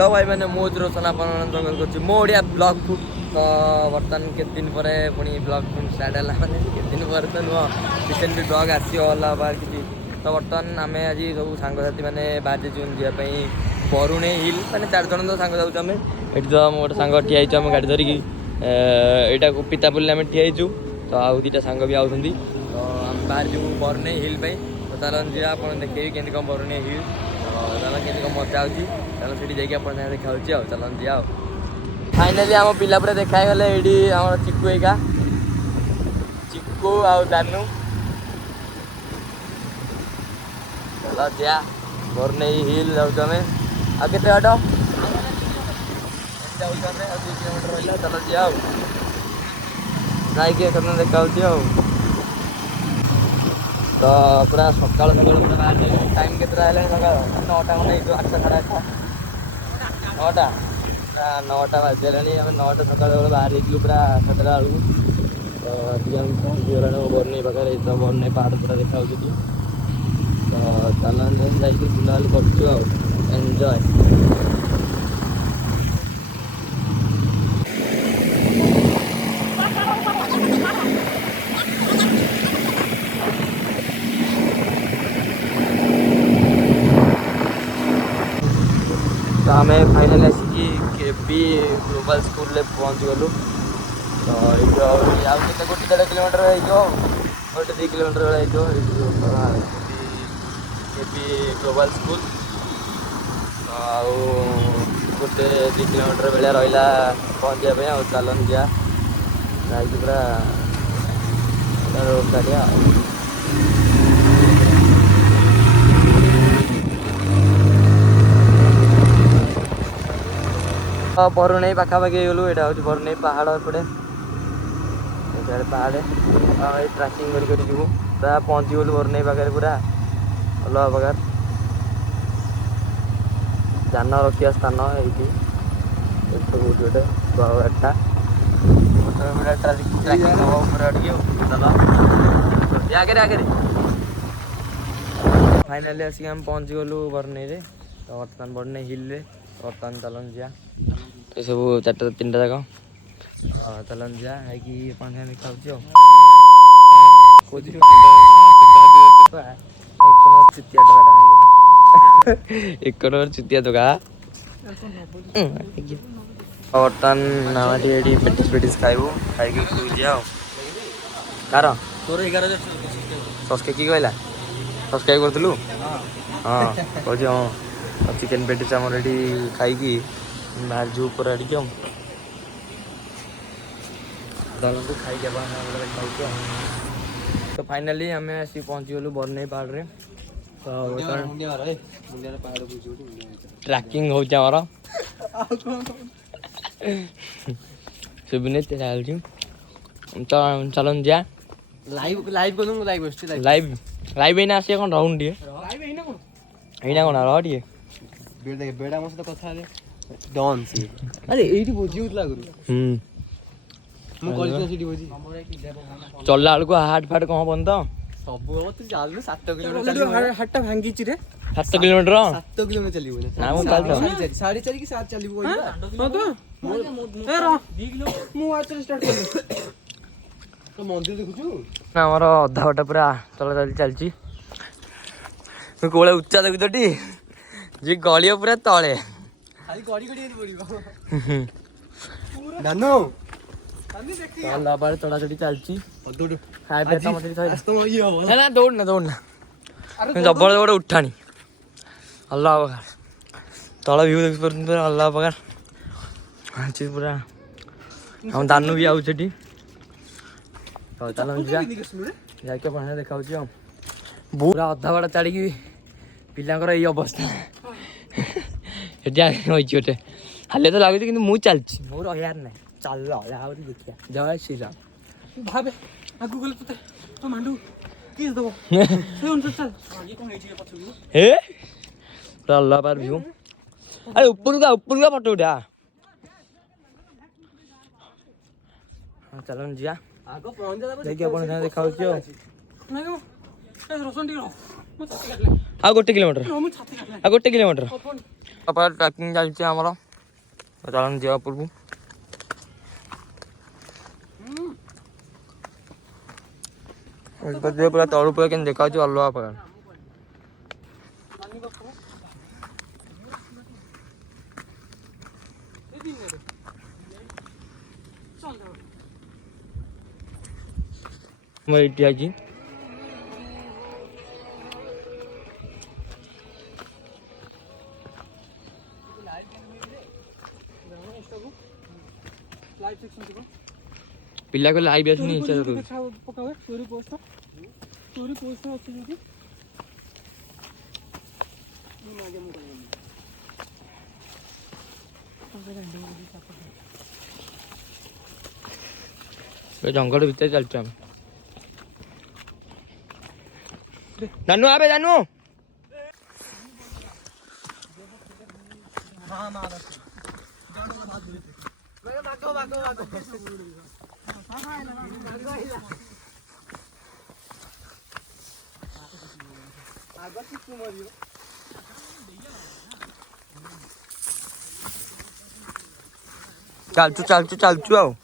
Hello भाई मैंने मोज रोशन आप मो ओडिया ब्लॉग को तो बर्तमान केते दिन पर पुणी ब्लॉग स्टार्ट है मैंने केते दिन पर तो नुह रिसेंटली ब्लॉग आसला कि तो बर्तमान आम आज सब सांगसाथी मैंने बाहर जावाई बरुणे हिल मैंने 4 जन तो सांग जाऊँ आम ये तो गोटे सांग ठिया आम गाड़ी धरिकी यहाँ पितापुल्ली आम ठिया तो आउ 2टा सांग भी आउट तो आम बाहर जो बरुणे हिल तो चलन जी आप देखेबी केमती कम बरुणे हिल तो केमती कम मजा आती चलो सीटी जाकि आप देखा चलन जी आओ फाइनाली आम पिला पूरा देखा गले ये आम चिक्कू एका चिक्कू आउ दानू चलो जा बरुणे हिल जाऊँ आम आ के बाट 2 किलोमीटर रहा चलो जी आओ नाइक देखा तो पूरा सका पूरा बाहर टाइम के सका 9टा मैंने 8टा 8:30 9टा 9टा बाजिलानी आम 9टा सका बाहर पूरा 7टा बेलू तो बरुणे पाखे तो बरुणे पहाड़ पूरा देखा तो चलन जाकि बुलाबुली कर एंजॉय तो आम फाइनाली आसिकी केपी ग्लोबल स्कूल में पहुँच गलु तो ये आते 1-1.5 किलोमीटर हो 1-2 किलोमीटर केपी ग्लोबल स्कूल तो आउ 1-2 किलोमीटर भाया रहा पहुँचापी आ चलन जा पूरा रोड काटिया बरुणे पाखापाखि गलु यहाँ हूँ बरुणे पहाड़ एपटे पहाड़ ट्राकिंग कर पूरा पहुँची गलु बरुणे पाखे पूरा अलग प्रकार जान रखा स्थान ये गोटे गाड़ीटा ट्राकिंग हम पूरा आगे आगे फाइनाली आसिक आम पहुँची गलु बरुणे तो बर्तमान बरुणे हिल बर्तमान चलन जा ये सब 4टा 3टा जाक चलन जा है देखा एक चुतिया टका बर्तमान पेटिस खाइबू खाई कार तोर 11 सब्सक्राइब कि कहला सब्सक्राइब करूँ हाँ कह हाँ चिकेन पेटिस आम ये खाई बाहर जो पूरा क्यों दल को खाई तो फाइनाली आम आसिक पहुँची गलु बरुणे पहाड़ तो ट्रैकिंग हो सुबह चल तो चलन जा लाइव लाइव लाइव लाइव एना आसे कौन राउंड एना कौन रह टे बेड़ा मो सहित कथा डन सी अरे एठी भोजी होतला गुरु मु कॉलेज में सीटी भोजी चलला बेलको हाट फाट कहाँ बन तो सब हम तू चल 7 किलोमीटर हाटटा भांगी छि रे 7 किलोमीटर 7 किलोमीटर चलिबो ना मु चल 4.5 की 7 चलिबो हां तो ए रा 2 किलो मु आज स्टार्ट कर तो मंदिर देखुछु ना हमर अधा वाटा पूरा चला चलची तू कोले उच्चा देखु तटी जी गलियो पूरा तळे खाली गड़ी गड़ी पड़िबो नानो अल्लाह बार चढ़ा चढ़ी चलची दौड़ खाए पे तो मत तो ये हो ना दौड़ना जबर जबर उठानी अल्लाह बकार तला व्यू देख पर अल्लाह बकार अच्छी पूरा हम दानू भी आउ छटी तो चल जाके पढ़ा देखा हम पूरा अधा बाड़ा चढ़ी पिलांकर ये अवस्था गोटे हाले तो लगुच कि मुझे चलती मोर रहार ना चल देखिए जय श्री राम भावे आगु गले तो तो मांडू किस दबो चल हे पूरा अल्लाह पार व्यू अरे ऊपर का फोटो उठा हां चलन जिया आगो पहुंच जा देखिए अपन देखा रोशन टी आ 1 किलोमीटर आ 1 किलोमीटर ट्रैकिंग चलती आमर चलन जयपुर को पूरा तलू पूरा के देखा अलग प्रकार ये पिला को लाइव आसुनी इच्छा तो पकावे स्टोरी पोस्ट अछि जदी मु आगे मु करे जंगल भीतर चलछ हम जानू आबे जानू हां मार जानू बात मेरे भागो भागो भागो चलचु आओ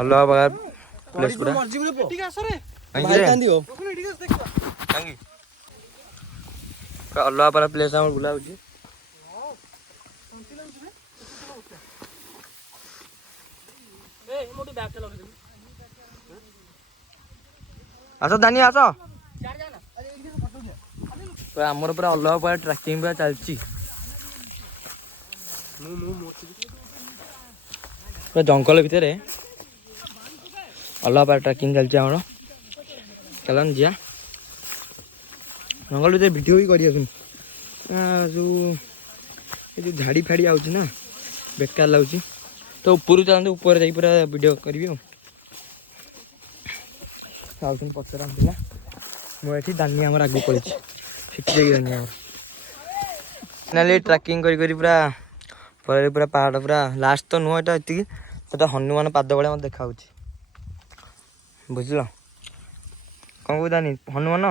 अल्लाह बगा प्लेस पूरा ठीक है सर भाई कांदियो अल्लाह पर प्लेस हम बुला होची ए मोटी बैग चला दे आसो दानी आसो पूरा हमर पूरा अल्लाह पर ट्रैकिंग पूरा चलची पूरा जंगल भीतर अल्लाह पर ट्रैकिंग चलची हमर चलन जिया जंगल भीतर वीडियो भी करिया सुन जो ये जो झाड़ी फाड़ी आउची ना बेकार लाउची तो ऊपर चलते ऊपर जाई पूरा वीडियो करबी आउसन पचरा हमला मो एठी दानी हमर आगु पड़िछ फिक्स देई दानी हमर नाले ट्रैकिंग करी करी पूरा पर पूरा पहाड़ पूरा लास्ट तो नुह एटा एति सेटा हनुमान पाद बळे म देखाउची बुझलो कौन को दानी हनुमान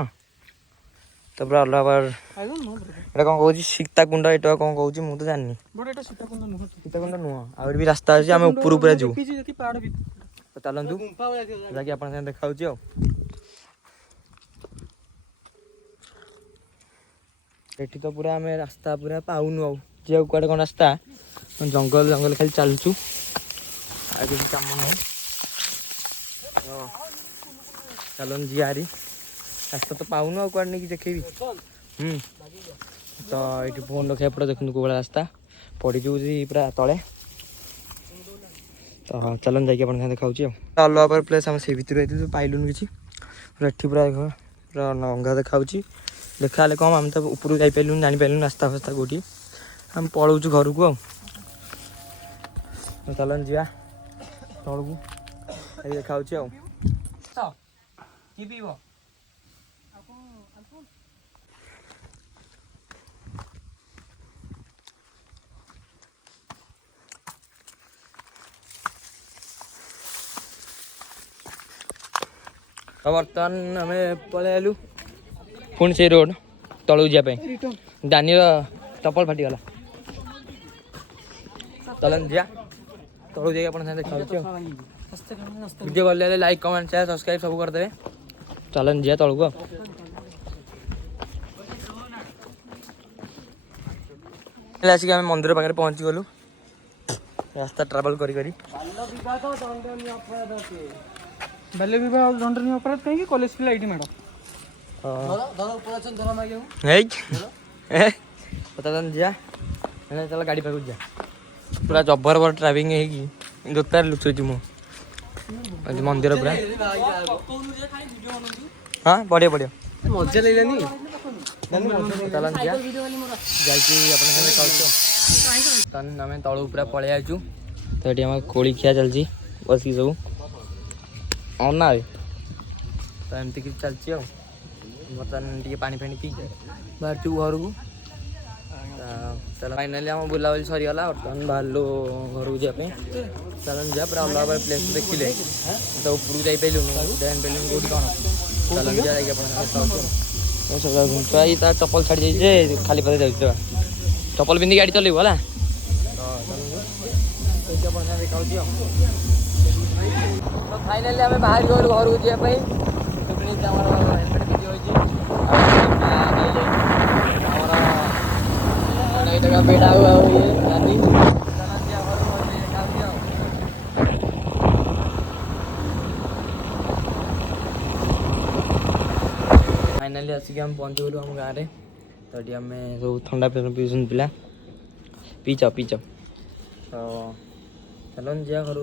तो पूरा अल्लाह पर एटा कौन कहूची सीता कुंड एटा कौन कहूची मु तो जाननी बट एटा सीता कुंड नुह और भी रास्ता अछि हम ऊपर ऊपर जो जति पहाड़ भी तो चलंतु जाके अपन से देखाउची हो एठी तो पूरा हमें रास्ता पूरा पाउनु आ जे कुआडे कोन रास्ता जंगल जंगल खाली चलचु आगे भी काम नहीं चलन जियारी रास्ता तो पाउनु आ कुआडे नहीं देखेबी तो ये फोन रखे पड़े देखु को रास्ता पड़ी जो पूरा तले तो चलन जाके अपन देखाऊँ अल्लाह पर प्लेस हम से भीतर तो पाइलुन कि पूरा पूरा नंगा देखाऊँ देखा कम आम तो ऊपर जापारू जापारू रास्ता फास्ता कौटी हम पलाऊ घर को चलन जा तल को देखाऊँ बर्तमान आम पलि आलु पुणी से रोड तलू जाए दानी चप्पल फाटीगला चलन जा तलू जाए अपन देखा वीडियो भल लगे लाइक कमेंट शेयर सब्सक्राइब सब करदे चलन जा तलू को आसिक आम मंदिर पाखे पहुँची गलु रास्ता ट्रावेल करी बाल्य विवाह दंडनीय अपराध कहीं कॉलेज पिला एटी मैडम जा चल गाड़ी पाक जा पूरा जबर बर ट्रावेलिंग है जोतार लुचुची मु मंदिर पूरा हाँ बढ़िया बढ़िया मजा लेनी चलन जा आम तलू पूरा पलि आसु तो ये आम कोड़ी खिया चलती बस सब ना तो एमती कि चलती बर्तमान टे पानी फाणी पी बाहर घर को चलो फाइनाली आम बुलाबुली सरीगला बर्तमान बाहरलु घर को जावाई चलन जा पूरा अलग अलग प्लेस देखिले तो ऊपर जाइलु डैन पेलुन कौटी कौन चलन जा जाइए चप्पल छाड़ी जाइए खाली पदे जाऊँ चप्पल पिंधि गाड़ी चलू है तो फाइनाली आम बाहर गलु घर को जावाई हेलमेट पिधि होगा बेड़ा हुआ ये गाड़ी फाइनाली आसिक आम पहुँच गलु आम गाँव में तो ये आम सब ठंडा पीछन पिला पीच तो चलन जा घर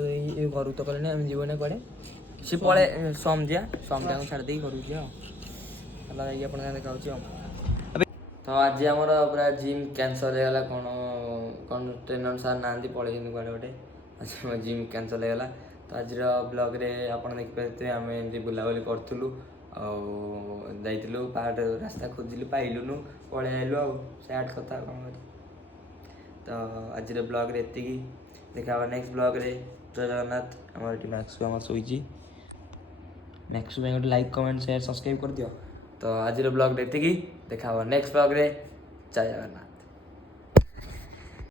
घर तो कले आम जीवन कड़े सी पड़े समझिया को छाड़ दे घर जा देखा तो आज आम पूरा जिम कैंसल होगा कौन कौन ट्रेनर सार ना पड़े कड़े गोटे आज जिम कैंसल होगा तो आज ब्लॉग रे आपन देखिपारे आम एमती बुलाबुली करूँ आइलु पाहाड़ रास्ता खोजिलु पाइलुनु पलि आइलु सैड कथा कौन तो आज ब्लॉग रे एति देखा नेक्स्ट ब्लॉग रे जय जगन्नाथ आम मैक्सु आम शोची मैक्सु गोटे लाइक कमेंट शेयर सब्सक्राइब कर दियो तो आज ब्लॉग रे एति देखा नेक्स्ट ब्लॉग रे जय जगन्नाथ।